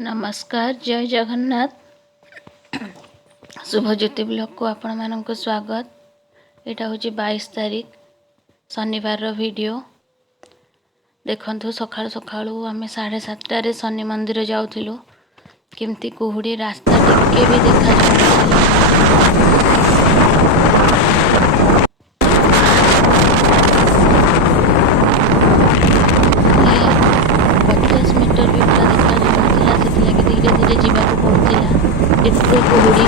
नमस्कार, जय जगन्नाथ। शुभज्योति ब्लॉग को आपण मानक स्वागत। यहाँ हूँ 22 तारीख शनिवार वीडियो। देखु सकाळु सकाळु आम 7:30 शनि मंदिर जाऊँ केमती कुहुड़ी रास्ता टिके भी देखा कुहुड़ी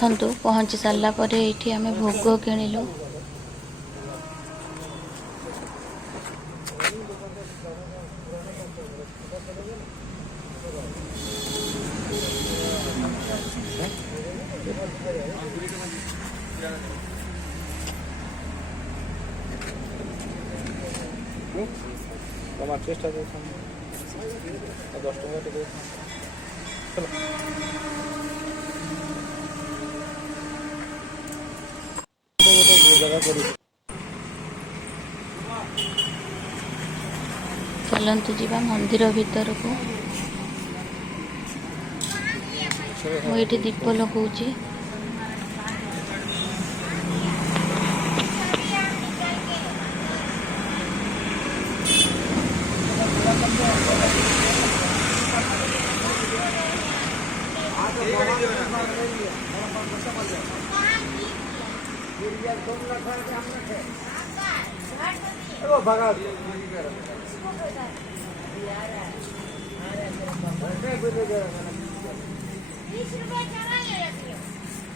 देखु पहुँची सारा पर ये आम भोग किणिलु। चेष्टा कर 10 टका चलतु जीवा मंदिर भीतर को। मुझे दीप लगौची।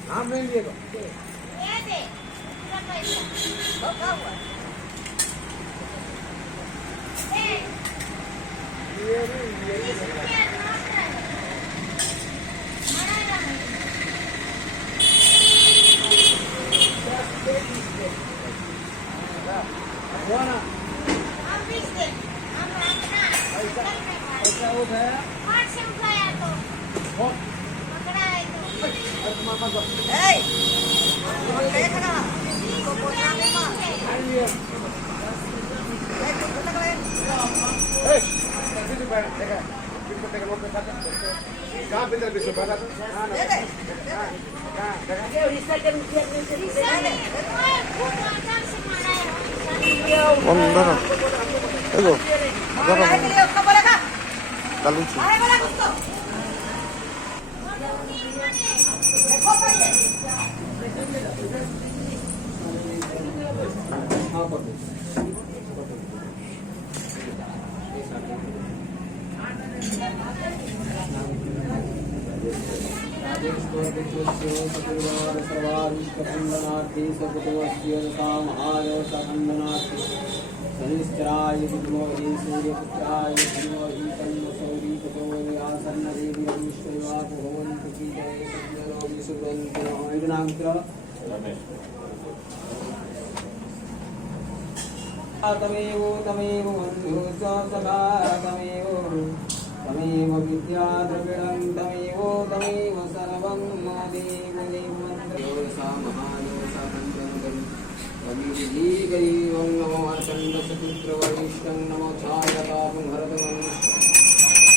नाम नहीं लिएगा तमेव तमेव बन्धु सखा तमेव विद्या द्रविणं तमेव तमेव सर्वं देव देवमन्त्रोषा महायोषा कञ्चनकरी कविजीकरीवं नमो अर्चण्डसपुत्रवरिष्ठं नमो छायतापं भरतमं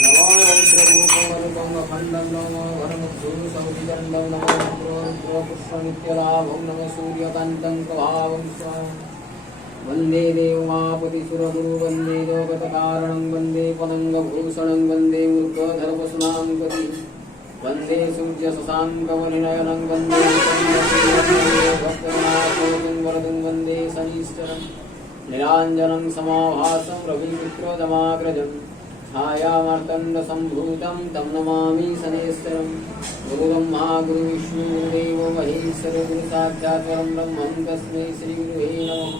नमो रुद्ररूपवरुकं खण्डं नमो भरमधूसौरिदण्डं नमो रुद्रपुष्पनित्यलाभं नमो सूर्यकान्तं स्वभावं स्वाहा वंदे देवमापति सुरगुरु वंदे लोकतकारणं वंदे पतंगभूषणं वंदे मूर्खधर्मसुनांपति वंदे सूर्यशशाङ्कवनिनयनं वंदे भक्तनाथं वरदं वंदे शनीश्वरं नीलाञ्जनं समाभासं रविमित्रोदमाग्रजं छायामार्तण्डसम्भूतं तं नमामि शनेश्वरं गुरुब्रह्मा गुरुविष्णुदेवो महेश्वरो गुरुसाक्षात् परं ब्रह्मं तस्मै श्रीगुरुवे नमः।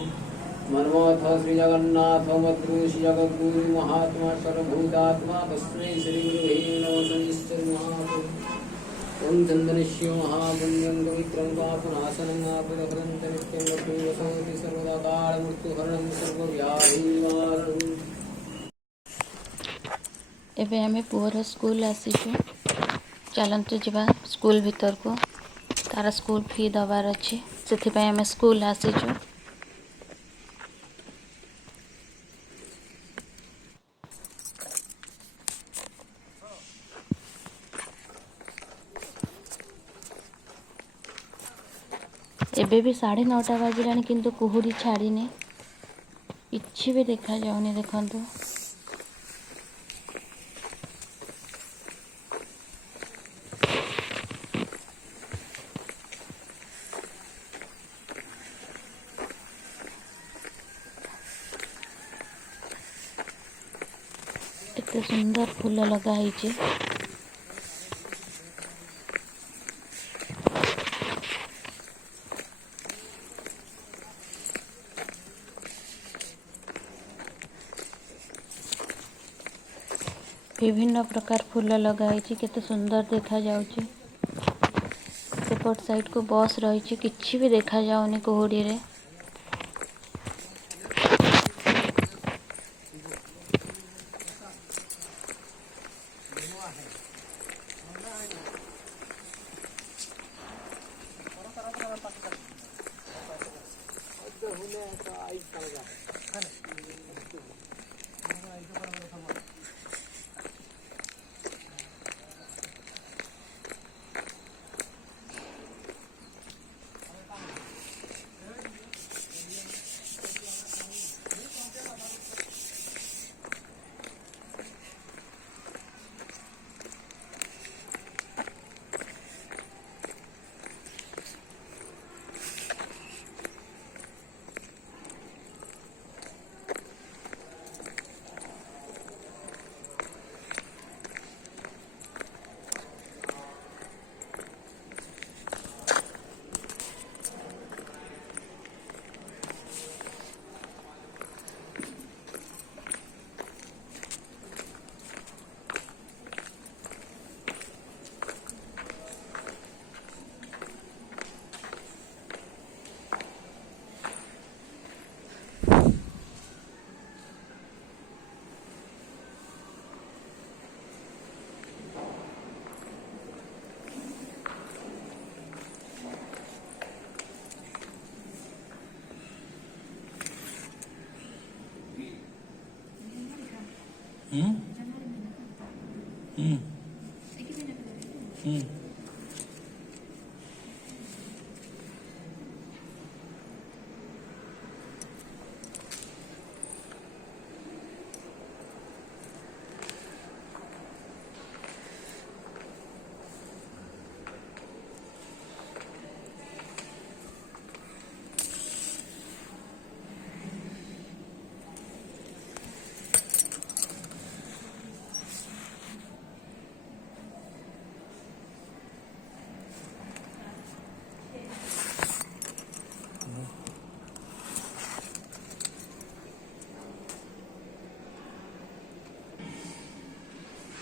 मनमोथ श्री जगन्नाथ मद्गुरु श्री जगद्गुरु महात्मा सर्वभूतात्मा तस्मै श्री गुरुवे नमः। शनिश्चर महाप्रभु ओम चंदनश्यो महापुण्यं पवित्रं पापनाशनं आपदहरं नित्यं लक्ष्मीवसति सर्वदा कालमृत्युहरणं सर्वव्याधिनिवारणम्। एबे आमे पुअर स्कूल आसीचु। चलतु जीवा स्कूल भीतर को। तार स्कूल फी दबार अच्छी से आमे स्कूल आसीचु। ଏବେ ବି 9:30 ବାଜିଲାଣି କିନ୍ତୁ କୁହୁଡ଼ି ଛାଡ଼ିନି, କିଛି ବି ଦେଖାଯାଉନି। ଦେଖନ୍ତୁ କେତେ ସୁନ୍ଦର ଫୁଲ ଲଗା ହେଇଛି। ବିଭିନ୍ନ ପ୍ରକାର ଫୁଲ ଲଗା ହେଇଛି, କେତେ ସୁନ୍ଦର ଦେଖାଯାଉଛି। ସେପଟ ସାଇଡକୁ ବସ୍ ରହିଛି, କିଛି ବି ଦେଖାଯାଉନି କୁହୁଡ଼ିରେ।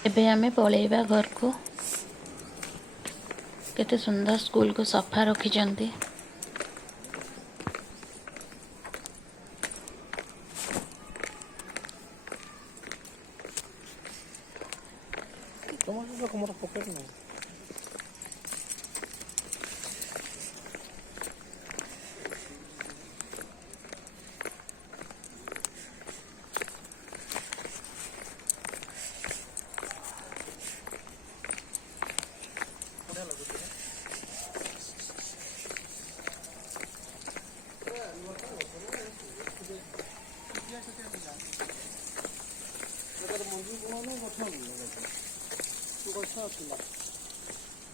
ଏବେ ଆମେ ପଳେଇବା ଘରକୁ। କେତେ ସୁନ୍ଦର ସ୍କୁଲକୁ ସଫା ରଖିଛନ୍ତି। ମୋର ପକେଟ ନାହିଁ।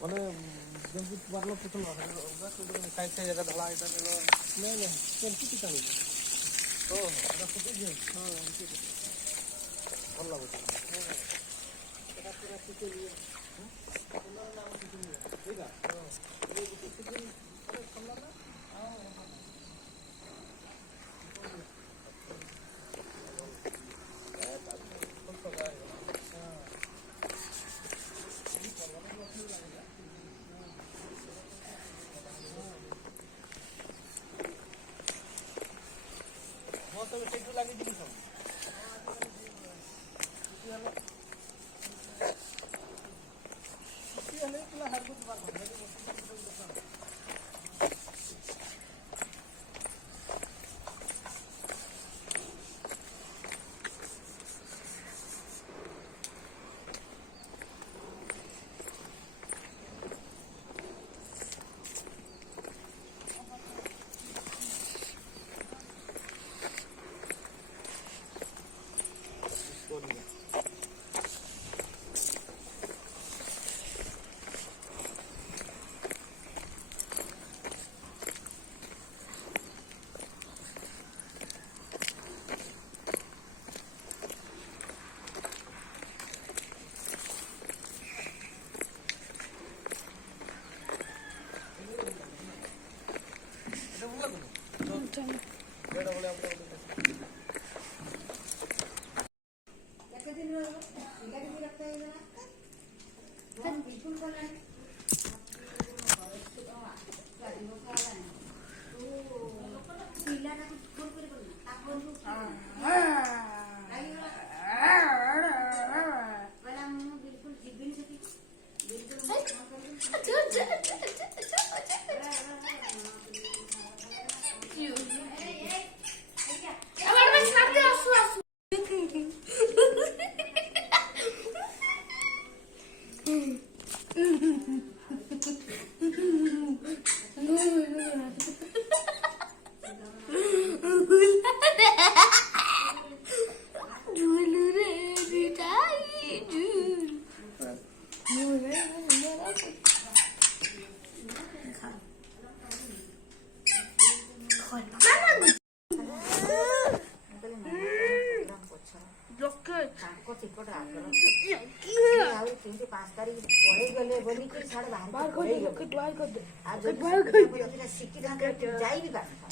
ମାନେ ଯେମିତି ବାରଲ ପୋଟଲ ଖାଇ ଜାଗା ଧଳା ଏଇଟା ନାଇଁ ନାଇଁ ସେମିତି କାଣିବି। ହଁ ହଁ ଫୁଟେଇ ହଁ ଭଲ ଲାଗୁଛି। ସେଟା ପୁରା ଫୁଟେଇ ସେଇଠୁ ଲାଗିଯିବି ସବୁ।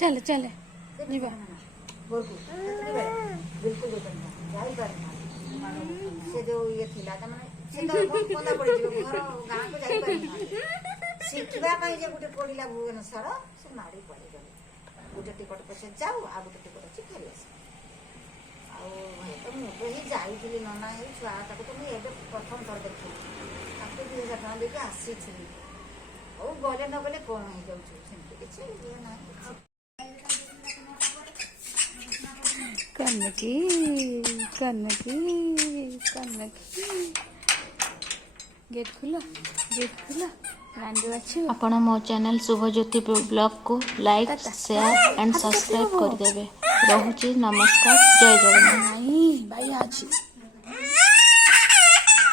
चल चल बिल्कुल से जो ये थिला त माने से तो पता पड़ी घर गाँ को जाई पारि शिखिबा पई जे गुटे पडिला भुवनेश्वर से माडी पड़ी गले गुटे टिकट पछे जाऊ आ गुटे टिकट अछि फेरि आस आ भाई तो मु तो ही जाईथिली नना हे छुआ ताको तो मु एबे प्रथम थर देखि आपके 2000 टका देके आसी छी ओ गले न गले कोन हे जाउ छी सेमति किछि ये ना कनकी कनकी कनकी गेट खुला ଆପଣ ମୋ ଚ୍ୟାନେଲ ଶୁଭଜ୍ୟୋତି ବ୍ଲଗ କୁ ଲାଇକ୍ ସେୟାର ଆଣ୍ଡ ସବସ୍କ୍ରାଇବ କରିଦେବେ। ରହୁଛି ନମସ୍କାର, ଜୟ ଜଗନ୍ନାଥ। ଭାଇ ଅଛି।